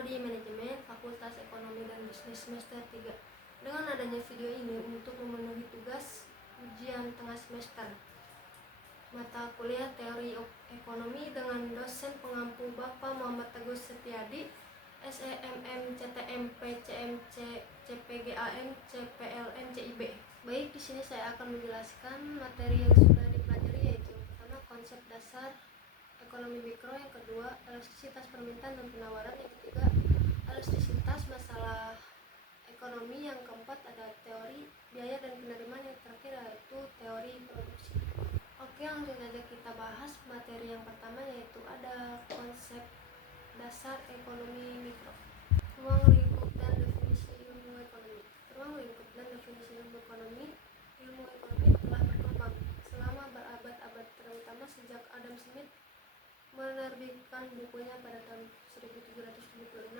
Prodi Manajemen Fakultas Ekonomi dan Bisnis semester 3. Dengan adanya video ini untuk memenuhi tugas ujian tengah semester mata kuliah Teori Ekonomi dengan dosen pengampu Bapak Muhammad Teguh Setiadi, SEMM, CTM, PCMC, CPGAM, CPLN, CIB. Baik, di sini saya akan menjelaskan materi yang sudah dipelajari, yaitu yang pertama konsep dasar ekonomi mikro, yang kedua elastisitas permintaan dan penawaran, yang ketiga elastisitas masalah ekonomi, yang keempat ada teori biaya dan penerimaan, yang terakhir yaitu teori produksi. Oke, langsung saja kita bahas materi yang pertama, yaitu ada konsep dasar ekonomi mikro. Ruang lingkup dan definisi ilmu ekonomi. Ruang lingkup dan definisi ilmu ekonomi telah berkembang selama berabad-abad, terutama sejak Adam Smith menerbitkan bukunya pada tahun 1776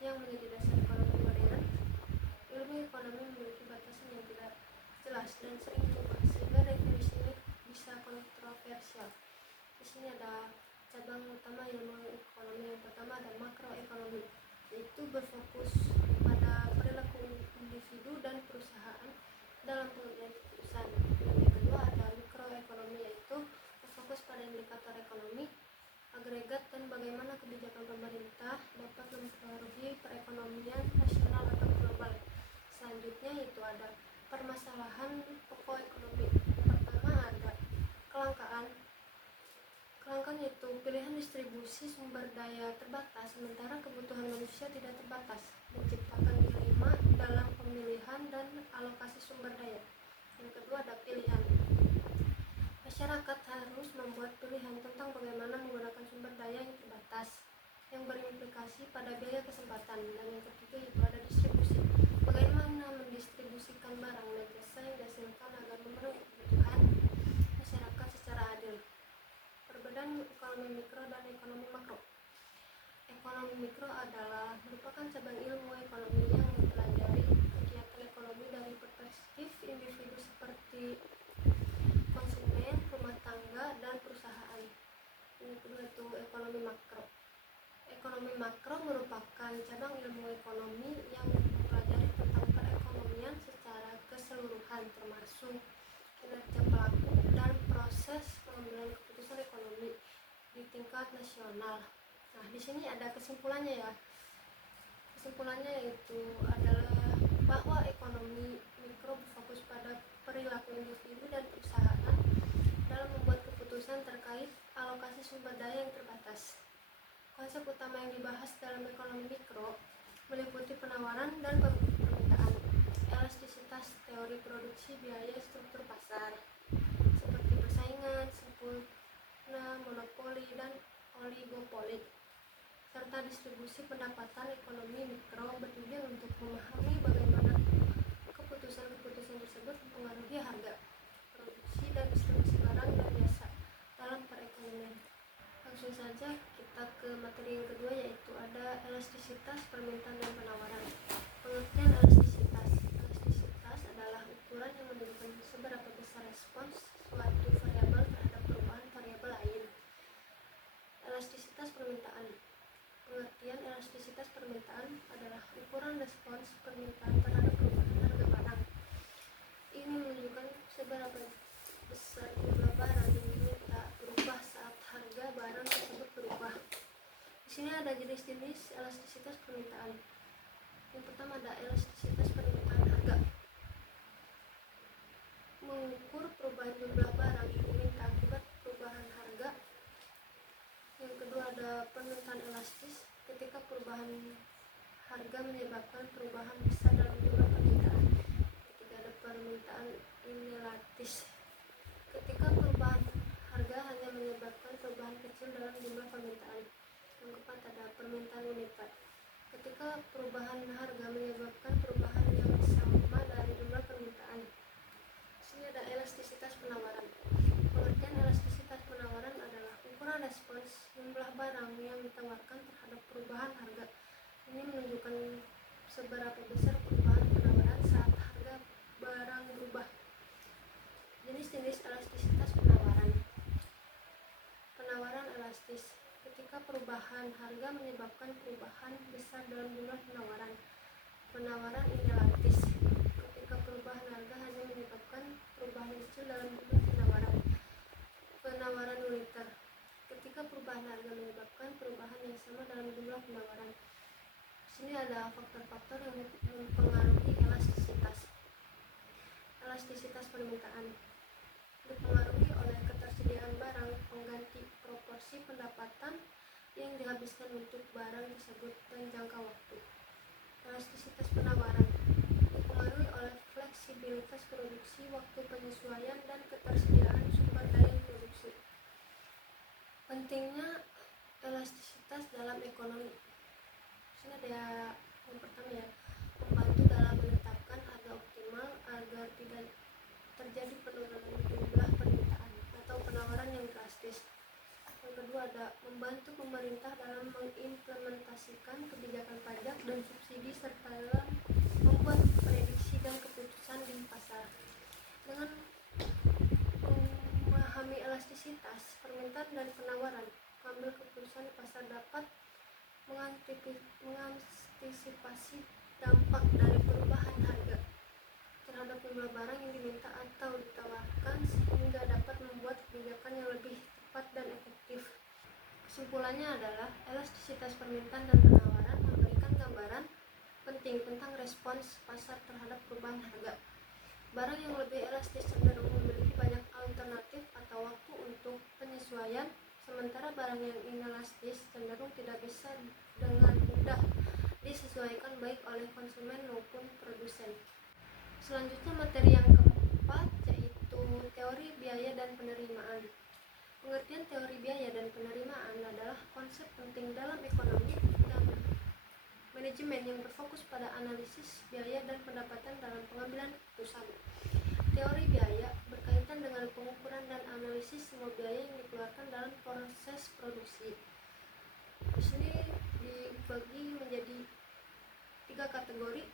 yang menjadi dasar ekonomi modern. Ilmu ekonomi memiliki batasan yang tidak jelas dan sering berubah, sehingga definisinya bisa kontroversial. Di sini ada cabang utama ilmu ekonomi. Yang pertama ada makroekonomi, yaitu berfokus pada perilaku individu dan perusahaan dalam pengambilan keputusan. Yang kedua ada mikroekonomi, yaitu berfokus pada indikator ekonomi agregat dan bagaimana kebijakan pemerintah dapat mempengaruhi perekonomian nasional atau global. Selanjutnya itu ada permasalahan pokok ekonomi. Pertama ada kelangkaan yaitu pilihan distribusi sumber daya terbatas sementara kebutuhan manusia tidak terbatas, menciptakan dilema dalam pemilihan dan alokasi sumber daya. Yang kedua ada pilihan. Masyarakat harus membuat pilihan tentang bagaimana menggunakan sumber daya yang terbatas, yang berimplikasi pada biaya kesempatan. Dan yang ketiga itu ada distribusi. Bagaimana mendistribusikan barang dan jasa yang dihasilkan agar memenuhi kebutuhan masyarakat secara adil. Perbedaan ekonomi mikro dan ekonomi makro. Ekonomi mikro adalah merupakan cabang ilmu ekonomi yang mempelajari kegiatan ekonomi dari perspektif individu seperti konsumen, rumah tangga, dan perusahaan. Yang kedua itu ekonomi makro. Ekonomi makro merupakan cabang ilmu ekonomi yang mempelajari tentang perekonomian secara keseluruhan, termasuk kinerja pelaku dan proses pengambilan keputusan ekonomi di tingkat nasional. Nah, di sini ada kesimpulannya ya. Kesimpulannya yaitu adalah bahwa ekonomi mikro berfokus pada perilaku individu dan perusahaan dalam membuat keputusan terkait alokasi sumber daya yang terbatas. Konsep utama yang dibahas dalam ekonomi mikro meliputi penawaran dan permintaan, elastisitas, teori produksi, biaya, struktur pasar, seperti persaingan, sempurna, monopoli, dan oligopoli, serta distribusi pendapatan. Ekonomi mikro bertujuan untuk memahami bagaimana keputusan-keputusan tersebut mempengaruhi harga, produksi, dan distribusi barang dan jasa dalam perekonomian. Langsung saja kita ke materi yang kedua, yaitu ada elastisitas permintaan dan penawaran. Pengertian elastisitas. Elastisitas adalah ukuran yang menunjukkan seberapa besar respons suatu variabel terhadap perubahan variabel lain. Elastisitas permintaan. Pengertian elastisitas permintaan adalah ukuran respons permintaan terhadap perubahan harga barang. Ini menunjukkan seberapa besar jumlah barang yang diminta berubah saat harga barang tersebut berubah. Di sini ada jenis-jenis elastisitas permintaan. Yang pertama ada elastisitas permintaan harga. Mengukur perubahan jumlah barang yang diminta akibat perubahan harga. Yang kedua ada permintaan elastis. Ketika perubahan harga menyebabkan perubahan besar dalam jumlah permintaan. Ketiga ada permintaan inelastis. Ketika perubahan harga hanya menyebabkan perubahan kecil dalam jumlah permintaan. Yang keempat ada permintaan unitar. Ketika perubahan harga menyebabkan perubahan yang sama dari jumlah permintaan. Di sini ada elastisitas penawaran. Pengertian elastisitas penawaran adalah ukuran respons jumlah barang yang ditawarkan terhadap perubahan harga. Ini menunjukkan seberapa besar perubahan penawaran saat harga barang berubah. Jenis-jenis elastisitas penawaran. Penawaran elastis. ketika perubahan harga menyebabkan perubahan besar dalam jumlah penawaran. Penawaran inelastis, ketika perubahan harga hanya menyebabkan perubahan kecil dalam jumlah penawaran. Penawaran uniter, ketika perubahan harga menyebabkan perubahan yang sama dalam jumlah penawaran. Sini ada faktor-faktor yang mempengaruhi elastisitas. Elastisitas permintaan dipengaruhi oleh ketersediaan barang pengganti proporsi pendapatan yang dihabiskan untuk barang tersebut dan jangka waktu. Elastisitas penawaran dipengaruhi oleh fleksibilitas produksi, waktu penyesuaian, dan ketersediaan sumber daya produksi. Pentingnya elastisitas dalam ekonomi. Sini ada yang pertama ya, membantu dalam menetapkan harga optimal agar tidak terjadi penurunan jumlah permintaan atau penawaran yang drastis. Yang kedua ada membantu pemerintah dalam mengimplementasikan kebijakan pajak dan subsidi serta dalam membuat prediksi dan keputusan di pasar. Dengan memahami elastisitas permintaan dan penawaran, mengambil keputusan di pasar dapat mengantisipasi dampak dari perubahan harga terhadap jumlah barang yang diminta atau ditawarkan sehingga dapat membuat kebijakan yang lebih tepat dan efektif. Kesimpulannya adalah elastisitas permintaan dan penawaran memberikan gambaran penting tentang respons pasar terhadap perubahan harga. Barang yang lebih elastis cenderung memiliki banyak alternatif atau waktu untuk penyesuaian, sementara barang yang inelastis cenderung tidak bisa dengan mudah disesuaikan baik oleh konsumen maupun produsen. Selanjutnya materi yang keempat yaitu teori biaya dan penerimaan. Pengertian teori biaya dan penerimaan adalah konsep penting dalam ekonomi dan manajemen yang berfokus pada analisis biaya dan pendapatan dalam pengambilan keputusan. Teori biaya berkaitan dengan pengukuran dan analisis semua biaya yang dikeluarkan dalam proses produksi. Di sini dibagi menjadi 3 kategori,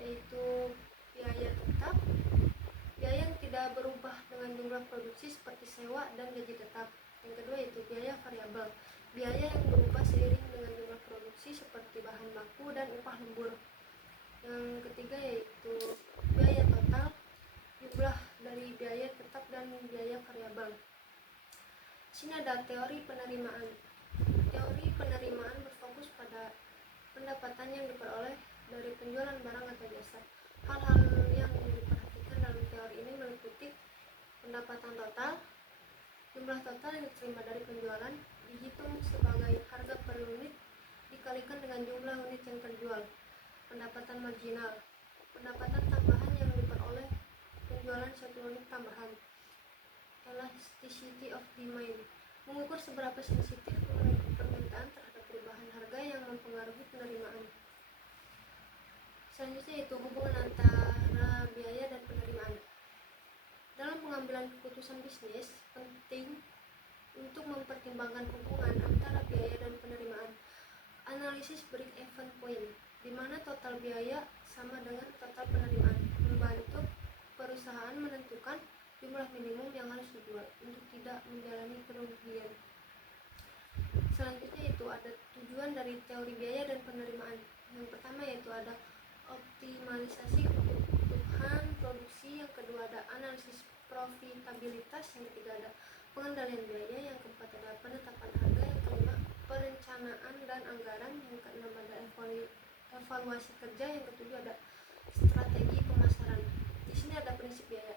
yaitu biaya tetap, biaya yang tidak berubah dengan jumlah produksi seperti sewa dan gaji tetap. Yang kedua yaitu biaya variabel, biaya yang berubah seiring dengan jumlah produksi seperti bahan baku dan upah lembur. Yang ketiga yaitu biaya total, jumlah dari biaya tetap dan biaya variabel. Sini ada teori penerimaan. Teori penerimaan berfokus pada pendapatan yang diperoleh dari penjualan barang atau jasa. Hal-hal yang diperhatikan dalam teori ini meliputi pendapatan total, jumlah total yang diterima dari penjualan dihitung sebagai harga per unit dikalikan dengan jumlah unit yang terjual. Pendapatan marginal, pendapatan tambahan yang diperoleh penjualan satu unit tambahan. Elasticity of demand, mengukur seberapa sensitif permintaan terhadap perubahan harga yang mempengaruhi penerimaan. Selanjutnya yaitu hubungan antara biaya dan penerimaan. Dalam pengambilan keputusan bisnis, penting untuk mempertimbangkan hubungan antara biaya dan penerimaan. Analisis break-even point, di mana total biaya sama dengan total penerimaan, membantu perusahaan menentukan jumlah minimum yang harus dijual untuk tidak menjalani kerugian. Selanjutnya itu ada tujuan dari teori biaya dan penerimaan. Yang pertama yaitu ada optimalisasi kebutuhan produksi, yang kedua ada analisis profitabilitas, yang ketiga ada pengendalian biaya, yang keempat ada penetapan harga, yang kelima perencanaan dan anggaran, yang keenam ada evaluasi kerja, yang ketujuh ada strategi pemasaran. Di sini ada prinsip biaya.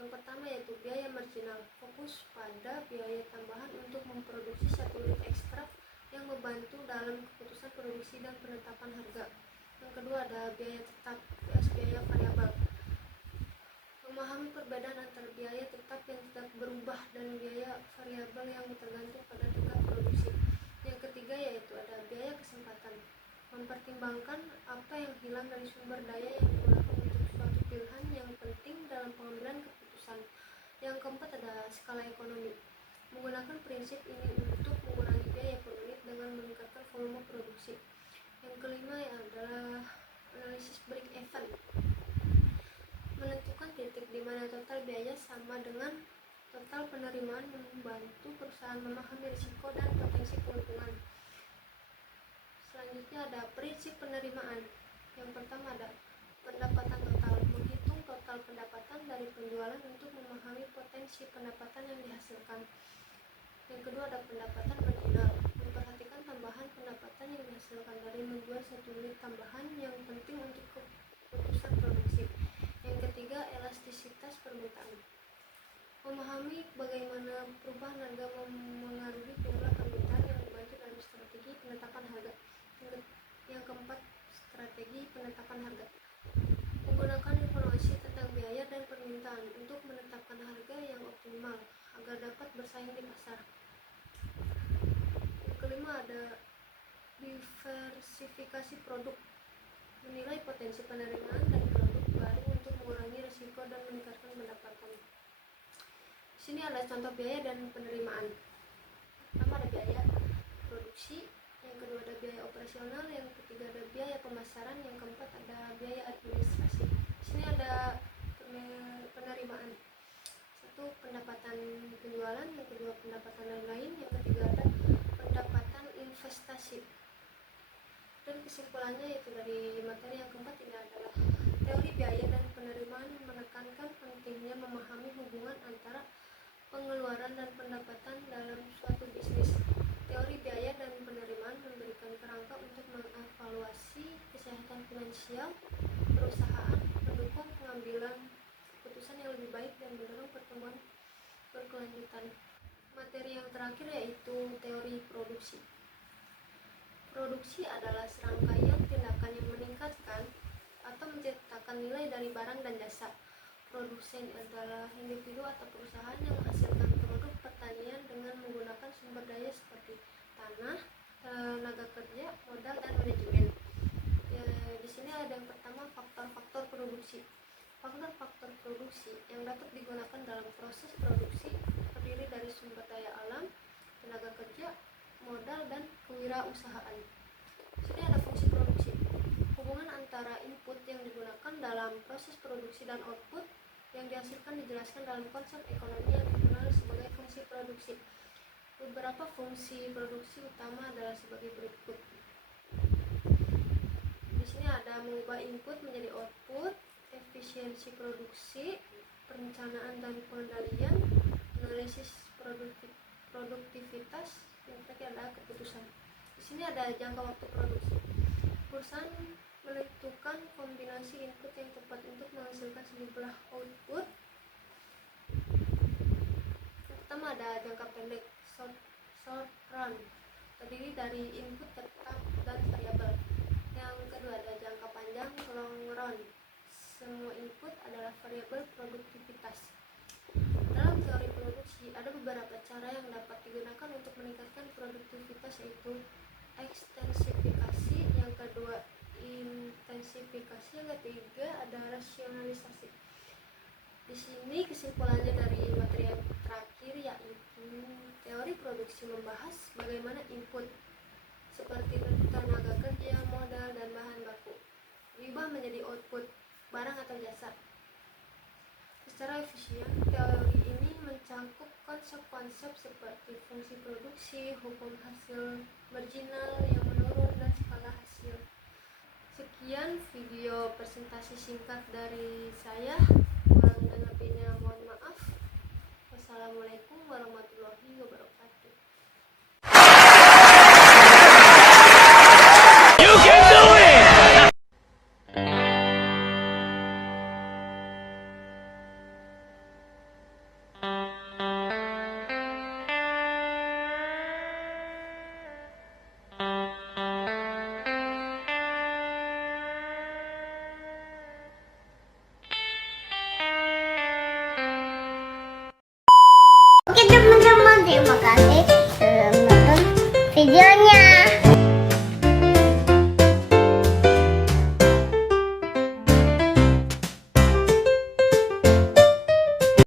Yang pertama yaitu biaya marginal, fokus pada biaya tambahan untuk memproduksi satu unit ekstra yang membantu dalam keputusan produksi dan penetapan harga. Yang kedua ada biaya tetap vs biaya variabel, memahami perbedaan antara biaya tetap yang tidak berubah dan biaya variabel yang tergantung pada tingkat produksi. Yang ketiga yaitu ada biaya kesempatan, mempertimbangkan apa yang hilang dari sumber daya yang digunakan untuk suatu pilihan yang penting dalam pengambilan keputusan. Yang keempat ada skala ekonomi, menggunakan prinsip ini untuk mengurangi biaya per unit dengan meningkatkan volume produksi. Yang kelima adalah analisis break even, menentukan titik di mana total biaya sama dengan Total penerimaan membantu perusahaan memahami risiko dan potensi keuntungan. Selanjutnya ada prinsip penerimaan. Yang pertama ada pendapatan total, menghitung total pendapatan dari penjualan untuk memahami potensi pendapatan yang dihasilkan. Yang kedua ada pendapatan marginal, memperhatikan tambahan pendapatan yang dihasilkan dari menjual 1 unit tambahan yang penting untuk keputusan produksi. Yang ketiga elastisitas permintaan, memahami bagaimana perubahan harga mempengaruhi jumlah permintaan yang membantu dalam strategi penetapan harga. Yang keempat strategi penetapan harga, menggunakan informasi tentang biaya dan permintaan untuk menetapkan harga yang optimal agar dapat bersaing di pasar. Yang kelima ada diversifikasi produk, menilai potensi penerimaan dan produk baru untuk mengurangi risiko dan meningkatkan pendapatan. Di sini ada contoh biaya dan penerimaan. Pertama ada biaya produksi, yang kedua ada biaya operasional, yang ketiga ada biaya pemasaran, yang keempat ada biaya administrasi. Di sini ada penerimaan. Satu, pendapatan penjualan, yang kedua pendapatan lain-lain, yang ketiga ada pendapatan investasi. Dan kesimpulannya yaitu dari materi yang keempat ini adalah teori biaya dan penerimaan menekankan pentingnya memahami hubungan antara pengeluaran dan pendapatan dalam suatu bisnis. Teori biaya dan penerimaan memberikan kerangka untuk mengevaluasi kesehatan finansial perusahaan, mendukung pengambilan keputusan yang lebih baik dan mendorong pertumbuhan berkelanjutan. Materi yang terakhir yaitu teori produksi. Produksi adalah serangkaian tindakan yang meningkatkan atau menciptakan nilai dari barang dan jasa. Produsen adalah individu atau perusahaan yang menghasilkan produk pertanian dengan menggunakan sumber daya seperti tanah, tenaga kerja, modal, dan manajemen. Di sini ada yang pertama faktor-faktor produksi. Faktor-faktor produksi yang dapat digunakan dalam proses produksi terdiri dari sumber daya alam, tenaga kerja, modal, dan kewirausahaan. Di sini ada fungsi produksi. Hubungan antara input yang digunakan dalam proses produksi dan output yang dihasilkan dijelaskan dalam konsep ekonomi yang dikenal sebagai fungsi produksi. Beberapa fungsi produksi utama adalah sebagai berikut. Di sini ada mengubah input menjadi output, efisiensi produksi, perencanaan dan pengendalian, analisis produktivitas, yang terakhir adalah keputusan. Di sini ada jangka waktu produksi. Perusahaan menentukan kombinasi input yang tepat untuk menghasilkan sejumlah output. Yang pertama ada jangka pendek, short run, terdiri dari input tetap dan variabel. Yang kedua ada jangka panjang, long run, semua input adalah variabel produktivitas. Dalam teori produksi ada beberapa cara yang dapat digunakan untuk meningkatkan produktivitas, yaitu ekstensifikasi, yang kedua intensifikasi, yang ketiga ada rasionalisasi. Di sini kesimpulannya dari materi yang terakhir yaitu teori produksi membahas bagaimana input seperti tenaga kerja, modal, dan bahan baku diubah menjadi output, barang atau jasa secara efisien. Teori ini mencakup konsep-konsep seperti fungsi produksi, hukum hasil marginal yang menurun, dan skala hasil. Sekian video presentasi singkat dari saya. Kurang dan lebihnya mohon maaf. Wassalamualaikum warahmatullahi wabarakatuh.